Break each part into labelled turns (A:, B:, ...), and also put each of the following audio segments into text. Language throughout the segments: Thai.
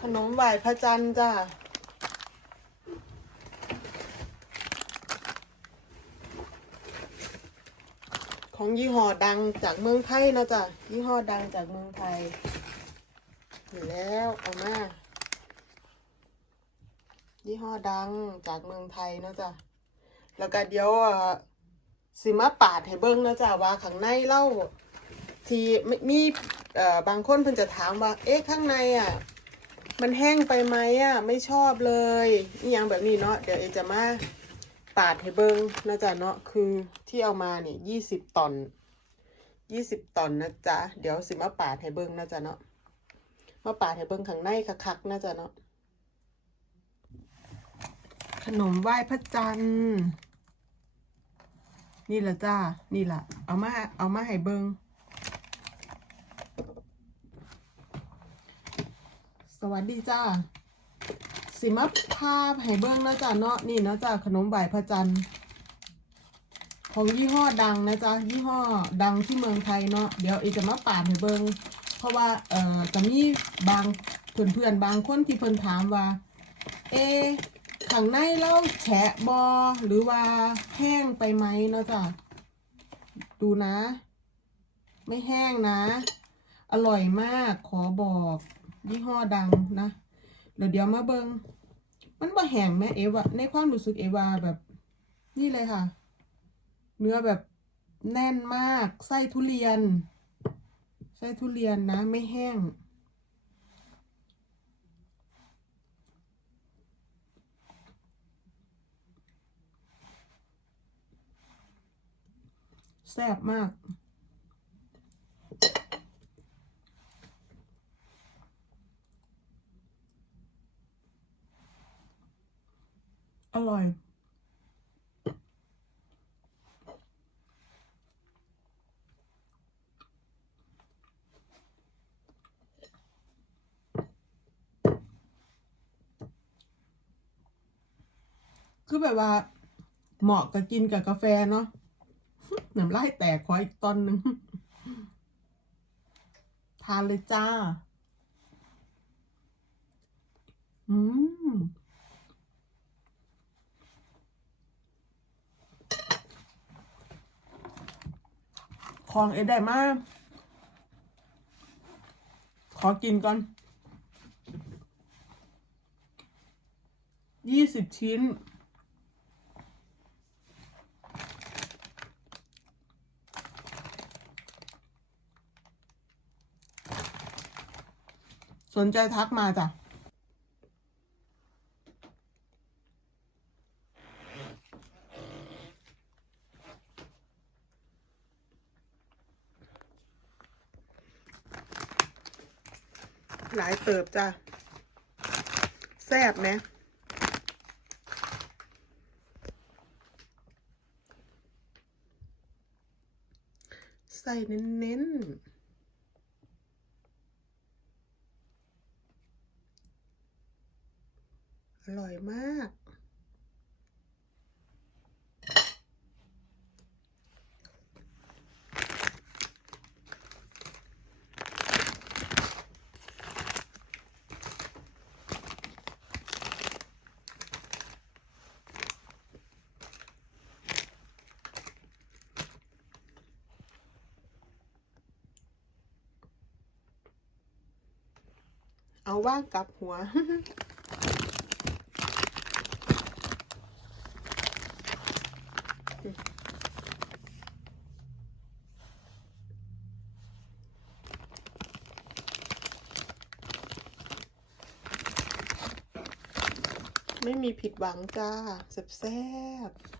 A: ขนมไหวพระจันทร์จ้าของยี่ห้อดังจากเมืองไทยนะจ้ะยี่ห้อดังจากเมืองไทยอยู่แล้วเอามายี่ห้อดังจากเมืองไทยนะจ้ะแล้วก็เดี๋ยวอะสิมาปาดให้เบิ้งนะจ้ะว่าข้างในเล่า ที่ไม่มีบางคนเพิ่นจะถามว่า เอ๊ะข้างในอะ มันแห้งไปไหมอะ ไม่ชอบเลยนี่ยังแบบนี้เนาะเดี๋ยวเอจะมาปาดให้เบิ้งนะจ้ะเนาะคือที่เอามาเนี่ยยี่สิบตอนยี่สิบตอนนะจ๊ะเดี๋ยวสิมาปาดให้เบิ้งนะจ๊ะเนาะมาปาดให้เบิ้งข้างในคักๆนะจ๊ะเนาะขนมไหว้พระจันทร์นี่ละจ้านี่ละเอามาเอามาให้เบิ้ง สวัสดีจ้าสิมาภาพให้เบิ้งนะจ๊ะเนาะนี่นะจ๊ะขนมบ่ายพระจันทร์ของยี่ห้อดังนะจ๊ะยี่ห้อดังที่เมืองไทยเนาะเดี๋ยวเอกจะมาปาดให้เบิ้งเพราะว่าเอ่อจะมีบางเพื่อนๆบางคนที่เพิ่นถามว่า เอข้างในเล่าแฉะบอหรือว่าแห้งไปไหมเนาะจ๊ะดูนะ ไม่แห้งนะ อร่อยมากขอบอก ยี่ห้อดังนะแล้วเดี๋ยวมาเบิงมันบ่แห้งแม่เอวะในความรู้สึกเอวาแบบ นี่เลยค่ะ เนื้อแบบแน่นมากไส้ทุเรียนไส้ทุเรียนนะ ไม่แห้งแซ่บมาก ร่อย คือแบบว่า เหมาะกับกินกับกาแฟเนาะน้ำลายแตกขออีกตอนหนึ่งทานเลยจ้า อืม ของเอ็ดได้มาก ขอกินก่อนยี่สิบชิ้น สนใจทักมาจ้ะ หลายเติบจ้ะแซ่บไหมใส่เน้นๆอร่อยมาก เอาว่างกลับหัว ไม่มีผิดหวังจ้าแซ่บๆ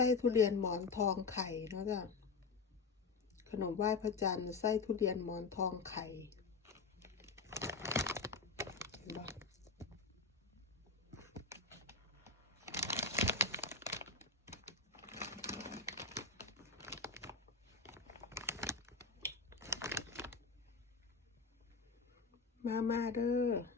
A: ไส้ทุเรียนหมอนทองไข่เนาะจ้ะขนมไหว้พระจันทร์ไส้ทุเรียนหมอนทองไข่มา มาเด้อ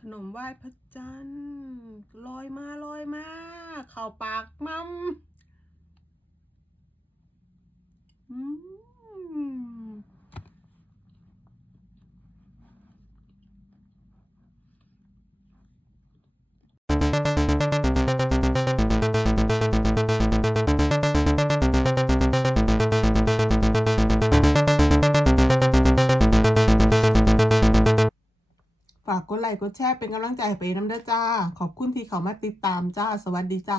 A: ขนมไหว้พระจันทร์ลอยมาลอยมาเข่าปากมัมอืมากกดไลค์กดแชร์เป็นกำลังใจให้ไปน้ำเด้อจ้า ขอบคุณที่เขามาติดตามจ้า สวัสดีจ้า